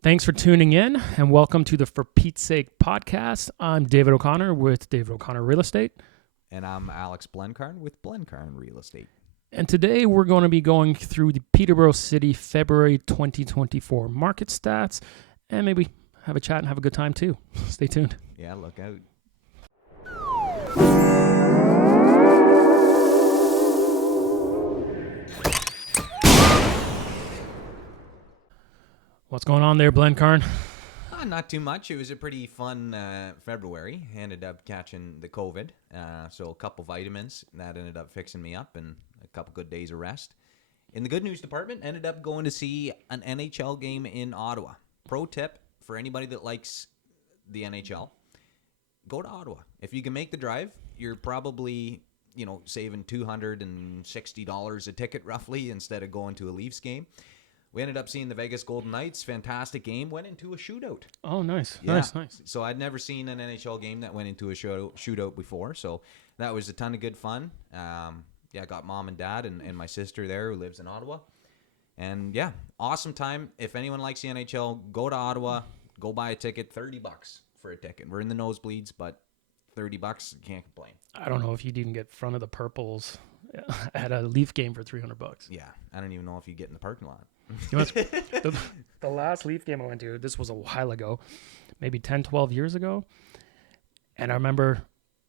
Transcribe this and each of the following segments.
Thanks for tuning in and welcome to the For Pete's Sake podcast. I'm David O'Connor with David O'Connor Real Estate. And I'm Alex Blencarn with Blencarn Real Estate. And today we're going to be going through the Peterborough City February 2024 market stats and maybe have a chat and have a good time too. Stay tuned. Yeah, look out. What's going on there, Blencarn? Not too much. It was a pretty fun February. Ended up catching the COVID. So a couple vitamins. That ended up fixing me up and a couple good days of rest. In the good news department, ended up going to see an NHL game in Ottawa. Pro tip for anybody that likes the NHL, go to Ottawa. If you can make the drive, you're probably, saving $260 a ticket roughly instead of going to a Leafs game. We ended up seeing the Vegas Golden Knights. Fantastic game. Went into a shootout. Oh, nice. Yeah. Nice. So I'd never seen an NHL game that went into a shootout before. So that was a ton of good fun. I got mom and dad and my sister there who lives in Ottawa. And yeah, awesome time. If anyone likes the NHL, go to Ottawa. Go buy a ticket. $30 for a ticket. We're in the nosebleeds, but $30, you can't complain. I don't know if you'd even get front of the Purples at a Leaf game for $300. Yeah, I don't even know if you get in the parking lot. The last Leaf game I went to, this was a while ago, maybe 10, 12 years ago. And I remember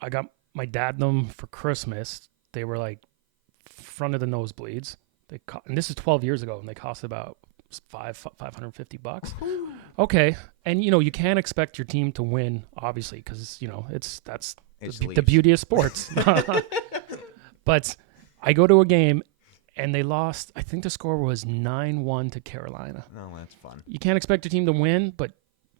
I got my dad them for Christmas. They were like front of the nosebleeds. And this is 12 years ago, and they cost about $550. Okay. And, you can't expect your team to win, obviously, because, that's the beauty of sports. But I go to a game, and they lost. I think the score was 9-1 to Carolina. Oh, that's fun. You can't expect your team to win, but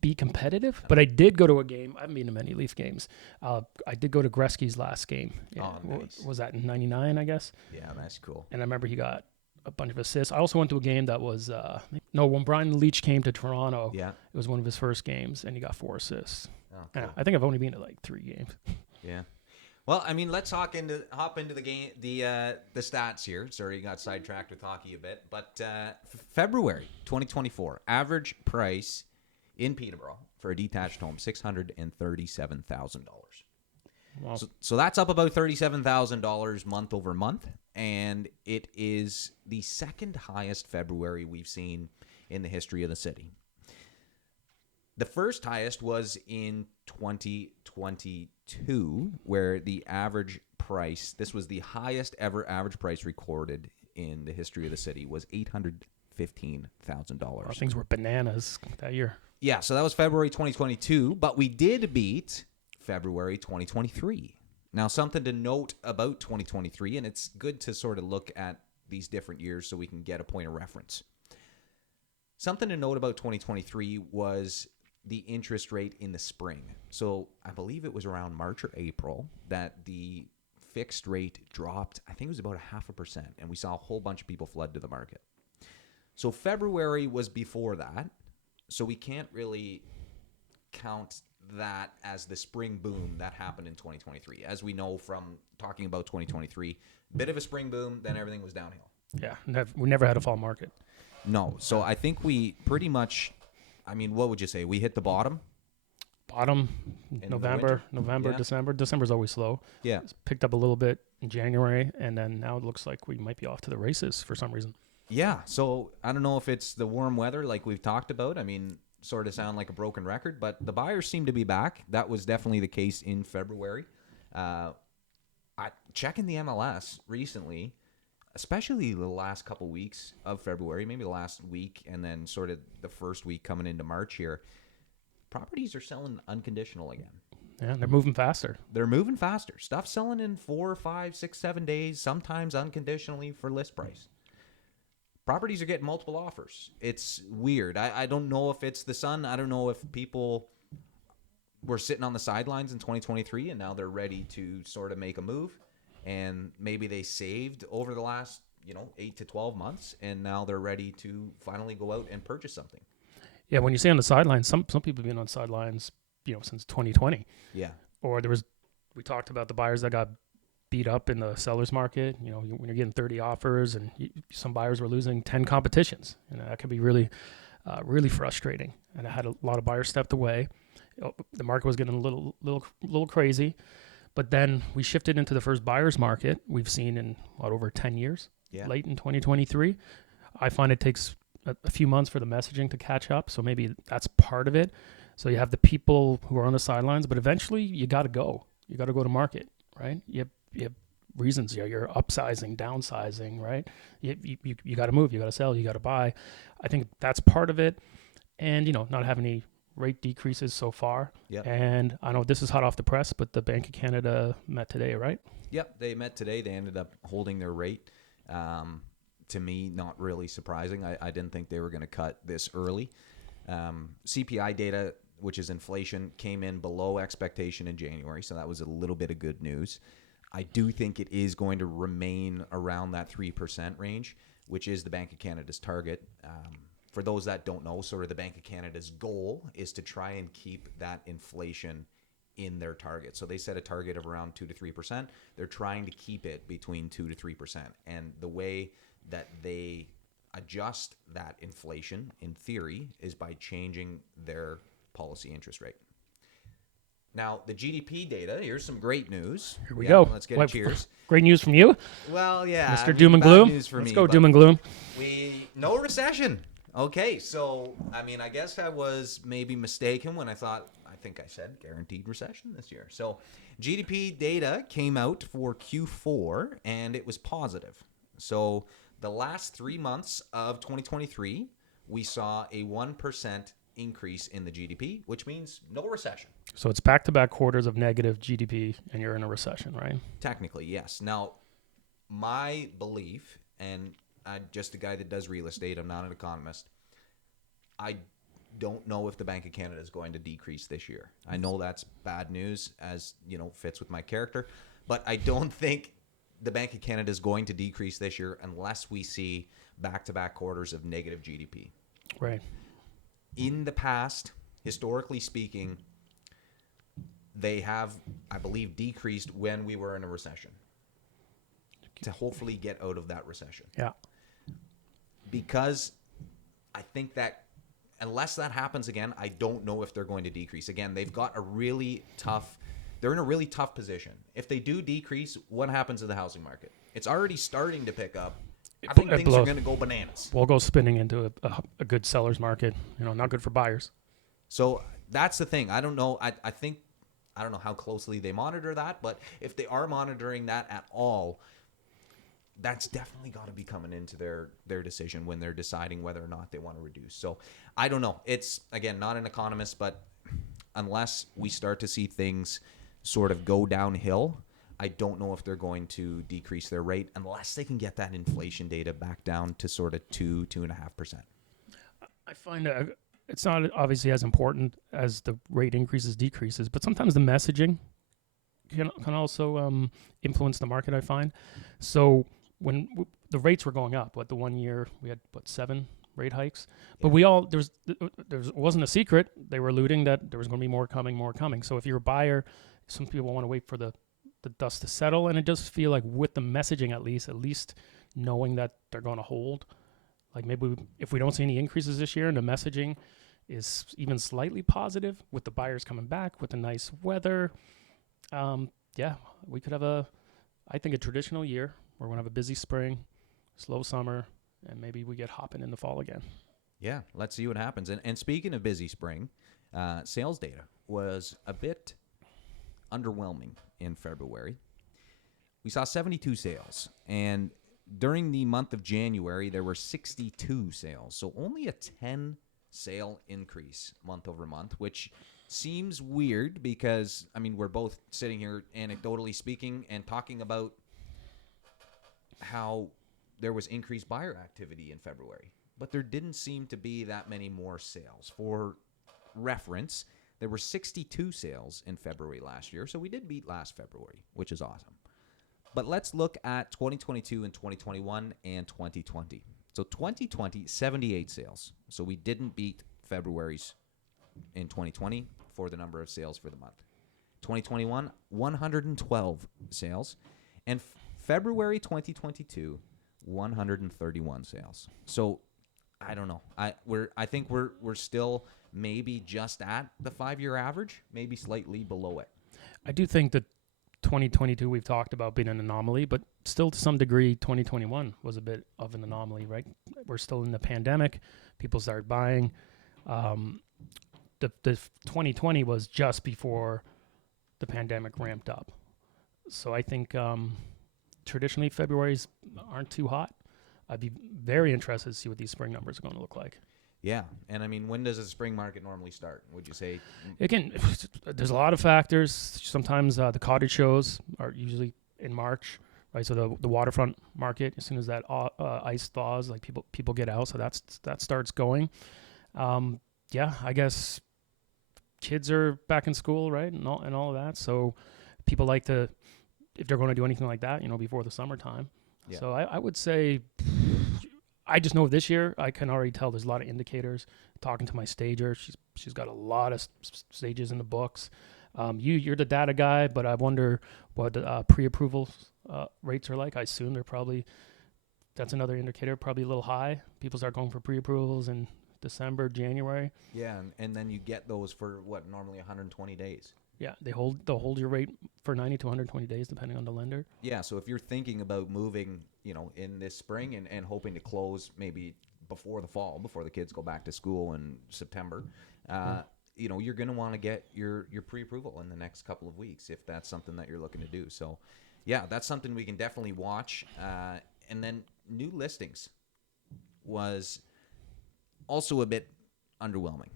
be competitive. But I did go to a game. I haven't been to many Leaf games. I did go to Gretzky's last game. Yeah, nice. Was that in 99, I guess? Yeah, that's cool. And I remember he got a bunch of assists. I also went to a game that was, when Brian Leach came to Toronto, it was one of his first games, and he got 4 assists. Oh, cool. I think I've only been to like 3 games. Yeah. Well, I mean, let's hop into the game, the stats here. Sorry, got sidetracked with hockey a bit, but February 2024 average price in Peterborough for a detached home $637,000. Wow. So that's up about $37,000 month over month, and it is the second highest February we've seen in the history of the city. The first highest was in 2022, where the average price, this was the highest ever average price recorded in the history of the city, was $815,000. Wow, things were bananas that year. Yeah, so that was February 2022, but we did beat February 2023. Now, something to note about 2023, and it's good to sort of look at these different years so we can get a point of reference. Something to note about 2023 was the interest rate in the spring. So I believe it was around March or April that the fixed rate dropped. I think it was about 0.5%, and we saw a whole bunch of people flood to the market. So February was before that, so we can't really count that as the spring boom that happened in 2023. As we know from talking about 2023, bit of a spring boom, then everything was downhill. Yeah, we never had a fall market. No, so I think we pretty much, what would you say? We hit the bottom? November, yeah. December. December's always slow. Yeah. It's picked up a little bit in January, and then now it looks like we might be off to the races for some reason. Yeah, so I don't know if it's the warm weather like we've talked about. Sort of sound like a broken record, but the buyers seem to be back. That was definitely the case in February. Checking the MLS recently, especially the last couple weeks of February, maybe the last week and then sort of the first week coming into March here, properties are selling unconditional again. Yeah, they're moving faster. Stuff selling in 4, 5, 6, 7 days, sometimes unconditionally for list price. Properties are getting multiple offers. It's weird. I don't know if it's the sun. I don't know if people were sitting on the sidelines in 2023 and now they're ready to sort of make a move. And maybe they saved over the last, 8 to 12 months, and now they're ready to finally go out and purchase something. Yeah, when you say on the sidelines, some people have been on sidelines, since 2020. Yeah. Or we talked about the buyers that got beat up in the seller's market. When you're getting 30 offers and some buyers were losing 10 competitions, that could be really Really frustrating. And I had a lot of buyers stepped away. The market was getting a little crazy. But then we shifted into the first buyer's market we've seen in over 10 years, Yeah. late in 2023. I find it takes a few months for the messaging to catch up. So maybe that's part of it. So you have the people who are on the sidelines, but eventually you got to go. You got to go to market, right? You have reasons. You're upsizing, downsizing, right? You got to move. You got to sell. You got to buy. I think that's part of it. And, not having any rate decreases so far. Yep. And I know this is hot off the press, but the Bank of Canada met today, right? Yep, they met today. They ended up holding their rate. To me, not really surprising. I didn't think they were going to cut this early. CPI data, which is inflation, came in below expectation in January, so that was a little bit of good news. I do think it is going to remain around that 3% range, which is the Bank of Canada's target. For those that don't know, sort of the Bank of Canada's goal is to try and keep that inflation in their target. So they set a target of around 2 to 3%. They're trying to keep it between 2 to 3%. And the way that they adjust that inflation, in theory, is by changing their policy interest rate. Now, the GDP data, here's some great news. Here we go. Let's get a cheers. Great news from you, Well, yeah. Mr. Doom and Gloom. News for Let's me, go, Doom and Gloom. No recession. Okay, so, I guess I was maybe mistaken when I think I said guaranteed recession this year. So, GDP data came out for Q4, and it was positive. So, the last 3 months of 2023, we saw a 1% increase in the GDP, which means no recession. So it's back-to-back quarters of negative GDP, and you're in a recession, right? Technically, yes. Now, my belief, and I'm just a guy that does real estate, I'm not an economist, I don't know if the Bank of Canada is going to decrease this year. I know that's bad news, as fits with my character, but I don't think the Bank of Canada is going to decrease this year unless we see back-to-back quarters of negative GDP. Right. In the past, historically speaking, they have, I believe, decreased when we were in a recession to hopefully get out of that recession. Yeah. Because I think that unless that happens again, I don't know if they're going to decrease. Again, they're in a really tough position. If they do decrease, what happens to the housing market? It's already starting to pick up. I think things are going to go bananas. We'll go spinning into a good seller's market, not good for buyers. So that's the thing. I don't know. I don't know how closely they monitor that, but if they are monitoring that at all, that's definitely got to be coming into their decision when they're deciding whether or not they want to reduce. So I don't know. It's, again, not an economist, but unless we start to see things sort of go downhill, I don't know if they're going to decrease their rate unless they can get that inflation data back down to sort of 2.5%. I find it's not obviously as important as the rate increases, decreases, but sometimes the messaging can also influence the market, I find. So when the rates were going up, the 1 year we had 7 rate hikes, but there wasn't a secret. They were alluding that there was going to be more coming. So if you're a buyer, some people want to wait for the dust to settle, and it does feel like with the messaging at least knowing that they're going to hold, like maybe if we don't see any increases this year and the messaging is even slightly positive with the buyers coming back with the nice weather, we could have I think a traditional year. We're going to have a busy spring, slow summer, and maybe we get hopping in the fall again. Yeah, let's see what happens. And speaking of busy spring, sales data was a bit underwhelming in February. We saw 72 sales, and during the month of January, there were 62 sales. So only a 10 sale increase month over month, which seems weird because, we're both sitting here anecdotally speaking and talking about how there was increased buyer activity in February, but there didn't seem to be that many more sales. For reference, there were 62 sales in February last year, so we did beat last February, which is awesome. But let's look at 2022 and 2021 and 2020. So 2020, 78 sales. So we didn't beat February's in 2020 for the number of sales for the month. 2021, 112 sales. And February 2022, 131 sales. So I don't know. I think we're still maybe just at the 5-year average, maybe slightly below it. I do think that 2022 we've talked about being an anomaly, but still to some degree 2021 was a bit of an anomaly, right? We're still in the pandemic. People started buying. The 2020 was just before the pandemic ramped up. So I think traditionally February's aren't too hot. I'd be very interested to see what these spring numbers are going to look like. Yeah, and I mean, when does a spring market normally start? Would you say? Again, there's a lot of factors. Sometimes the cottage shows are usually in March, right? So the waterfront market, as soon as that ice thaws, like people get out, so that starts going. Yeah, I guess kids are back in school, right, and all of that. So people like to, if they're going to do anything like that, before the summertime. Yeah. So I would say, I just know this year I can already tell there's a lot of indicators. Talking to my stager, she's got a lot of stages in the books. You're the data guy, but I wonder what pre-approval rates are like. I assume that's another indicator, probably a little high. People start going for pre-approvals in December, January. Yeah, and then you get those for what, normally 120 days. Yeah, they'll hold your rate for 90 to 120 days depending on the lender. Yeah, so if you're thinking about moving, in this spring and hoping to close maybe before the fall, before the kids go back to school in September, you're going to want to get your pre-approval in the next couple of weeks if that's something that you're looking to do. So, yeah, that's something we can definitely watch. And then new listings was also a bit underwhelming.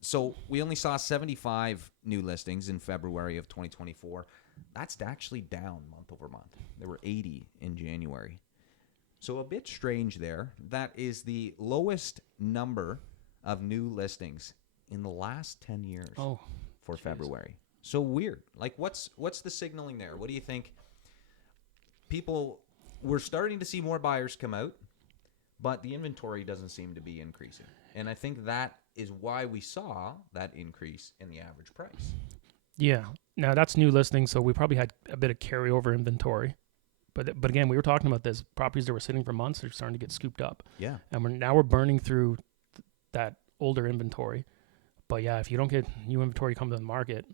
So we only saw 75 new listings in February of 2024. That's actually down month over month. There were 80 in January. So a bit strange there. That is the lowest number of new listings in the last 10 years for February. So weird. Like, what's the signaling there? What do you think? We're starting to see more buyers come out, but the inventory doesn't seem to be increasing. And I think that is why we saw that increase in the average price. Yeah. Now that's new listings, so we probably had a bit of carryover inventory. But again, we were talking about this. Properties that were sitting for months are starting to get scooped up. Yeah. And we're burning through that older inventory. But yeah, if you don't get new inventory come to the market,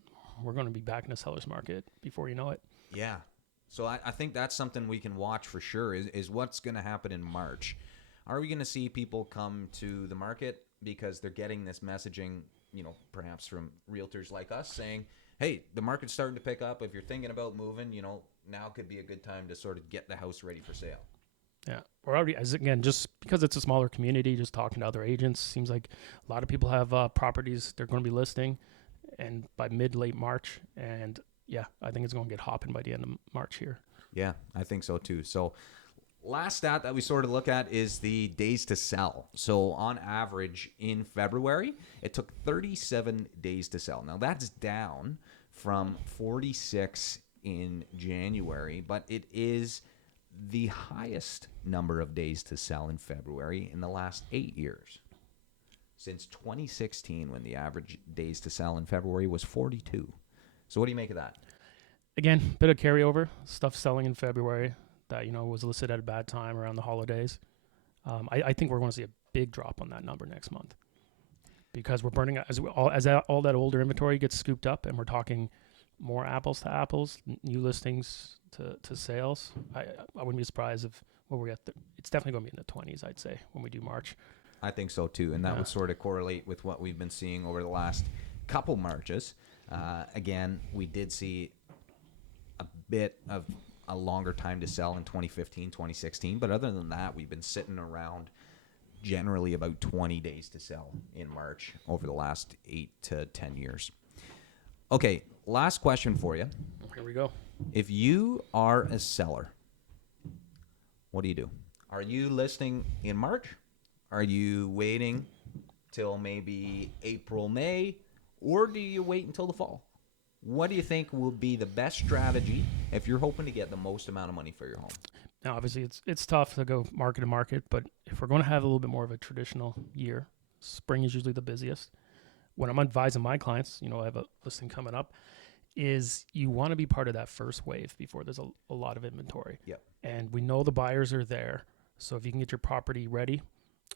we're going to be back in a seller's market before you know it. Yeah. So I think that's something we can watch for sure is what's going to happen in March. Are we going to see people come to the market because they're getting this messaging, perhaps from realtors like us saying, hey, the market's starting to pick up. If you're thinking about moving, now could be a good time to sort of get the house ready for sale. Yeah. We're already, just because it's a smaller community, just talking to other agents, seems like a lot of people have properties they're going to be listing and by late March. And yeah, I think it's going to get hopping by the end of March here. Yeah, I think so too. So last stat that we sort of look at is the days to sell. So on average in February, it took 37 days to sell. Now that's down from 46 in January, but it is the highest number of days to sell in February in the last 8 years. Since 2016, when the average days to sell in February was 42. So what do you make of that? Again, bit of carryover, stuff selling in February that, was listed at a bad time around the holidays. I think we're going to see a big drop on that number next month because we're burning as all that older inventory gets scooped up, and we're talking more apples to apples, new listings to sales. I wouldn't be surprised if we're at it's definitely going to be in the 20s, I'd say, when we do March. I think so too, and that would sort of correlate with what we've been seeing over the last couple Marches. Again, we did see a bit of a longer time to sell in 2015, 2016. But other than that, we've been sitting around generally about 20 days to sell in March over the last 8 to 10 years. Okay, last question for you. Here we go. If you are a seller, what do you do? Are you listing in March? Are you waiting till maybe April, May? Or do you wait until the fall? What do you think will be the best strategy if you're hoping to get the most amount of money for your home? Now, obviously, it's tough to go market to market, but if we're going to have a little bit more of a traditional year, spring is usually the busiest. When I'm advising my clients, I have a listing coming up, is you want to be part of that first wave before there's a lot of inventory. Yep. And we know the buyers are there. So if you can get your property ready,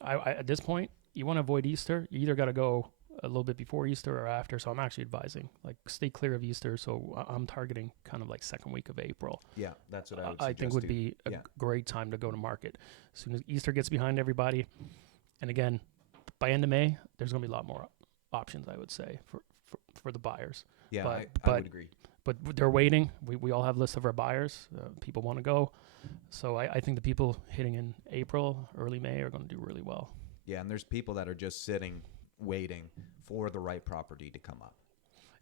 At this point, you want to avoid Easter. You either got to go a little bit before Easter or after. So I'm actually advising, like, stay clear of Easter. So I'm targeting kind of like second week of April. Yeah, that's what I would I suggest think would too. be a Yeah. great time to go to market. As soon as Easter gets behind everybody, and again, by end of May, there's going to be a lot more options, I would say, for the buyers. Yeah, But I would agree. but they're waiting. We all have lists of our buyers. People want to go. So I think the people hitting in April, early May are going to do really well. Yeah, and there's people that are just sitting, waiting for the right property to come up.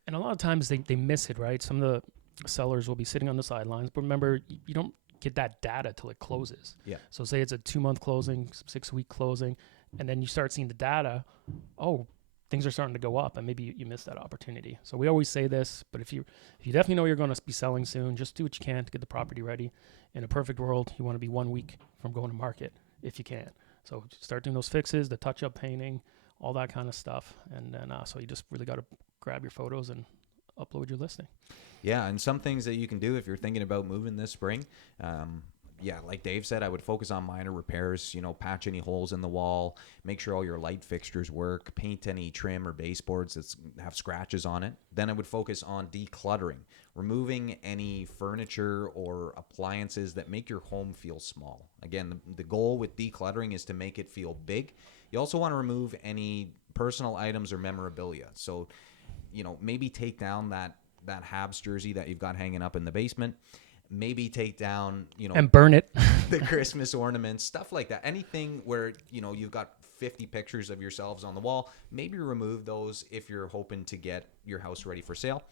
And a lot of times they miss it, right? Some of the sellers will be sitting on the sidelines. But remember, you don't get that data till it closes. Yeah. So say it's a 2-month closing, 6-week closing, and then you start seeing the data. Oh, things are starting to go up, and maybe you missed that opportunity. So we always say this, but if you definitely know you're going to be selling soon, just do what you can to get the property ready. In a perfect world, you want to be 1 week from going to market if you can. So start doing those fixes, the touch-up painting, all that kind of stuff, and then so you just really got to grab your photos and upload your listing. Yeah, and some things that you can do if you're thinking about moving this spring. Yeah, like Dave said, I would focus on minor repairs, patch any holes in the wall, make sure all your light fixtures work, paint any trim or baseboards that have scratches on it. Then I would focus on decluttering, removing any furniture or appliances that make your home feel small. Again, the goal with decluttering is to make it feel big. You also want to remove any personal items or memorabilia. So, maybe take down that Habs jersey that you've got hanging up in the basement. Maybe take down, and burn it. the Christmas ornaments, stuff like that. Anything where, you've got 50 pictures of yourselves on the wall, maybe remove those if you're hoping to get your house ready for sale.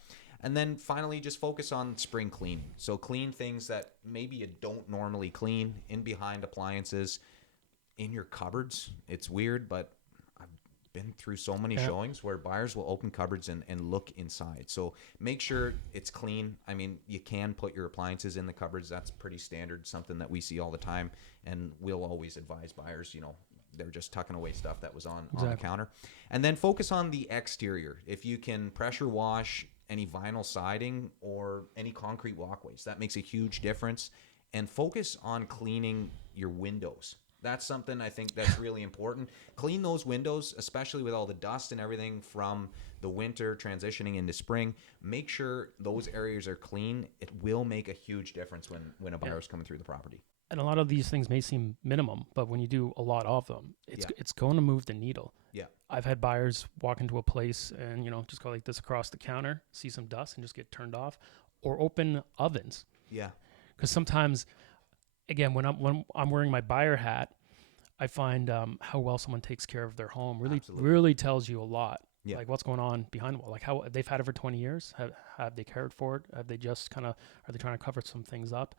And then finally, just focus on spring cleaning. So clean things that maybe you don't normally clean, in behind appliances, in your cupboards. It's weird, but been through so many showings where buyers will open cupboards and look inside. So make sure it's clean. I mean, you can put your appliances in the cupboards. That's pretty standard, something that we see all the time. And we'll always advise buyers, they're just tucking away stuff that was on the counter. And then focus on the exterior. If you can pressure wash any vinyl siding or any concrete walkways, that makes a huge difference. And focus on cleaning your windows. That's something I think that's really important. Clean those windows, especially with all the dust and everything from the winter transitioning into spring. Make sure those areas are clean. It will make a huge difference when a buyer's coming through the property. And a lot of these things may seem minimum, but when you do a lot of them, it's going to move the needle. Yeah. I've had buyers walk into a place and, just go like this across the counter, see some dust and just get turned off, or open ovens. Yeah. Because sometimes, again, when I'm wearing my buyer hat, I find how well someone takes care of their home really tells you a lot. Yeah. Like what's going on behind the wall, like how they've had it for 20 years. Have they cared for it? Have they just are they trying to cover some things up?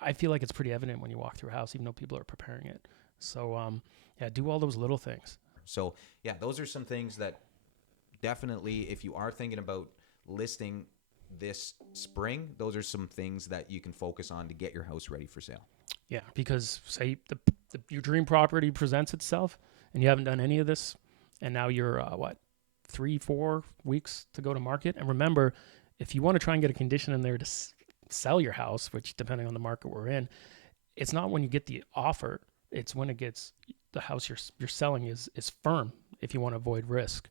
I feel like it's pretty evident when you walk through a house, even though people are preparing it. So do all those little things. So yeah, those are some things that definitely, if you are thinking about listing this spring, those are some things that you can focus on to get your house ready for sale. Yeah, because say your dream property presents itself and you haven't done any of this, and now you're 3-4 weeks to go to market. And remember, if you want to try and get a condition in there to sell your house, which depending on the market we're in, it's not when you get the offer, it's when it gets the house you're selling is firm, if you want to avoid risk.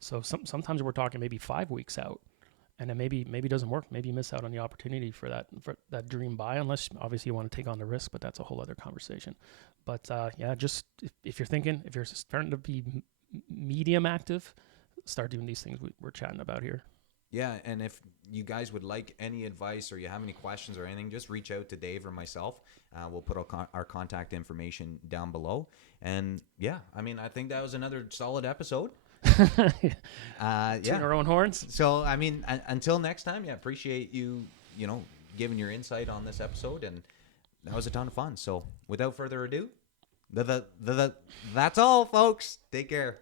So sometimes we're talking maybe 5 weeks out. And then maybe it doesn't work. Maybe you miss out on the opportunity for that dream buy, unless obviously you want to take on the risk, but that's a whole other conversation. But just if you're starting to be medium active, start doing these things we're chatting about here. Yeah, and if you guys would like any advice or you have any questions or anything, just reach out to Dave or myself. We'll put our contact information down below. And yeah, I mean, I think that was another solid episode. Tooting our own horns. So I mean, until next time, appreciate you giving your insight on this episode, and that was a ton of fun. So without further ado, that's all, folks. Take care.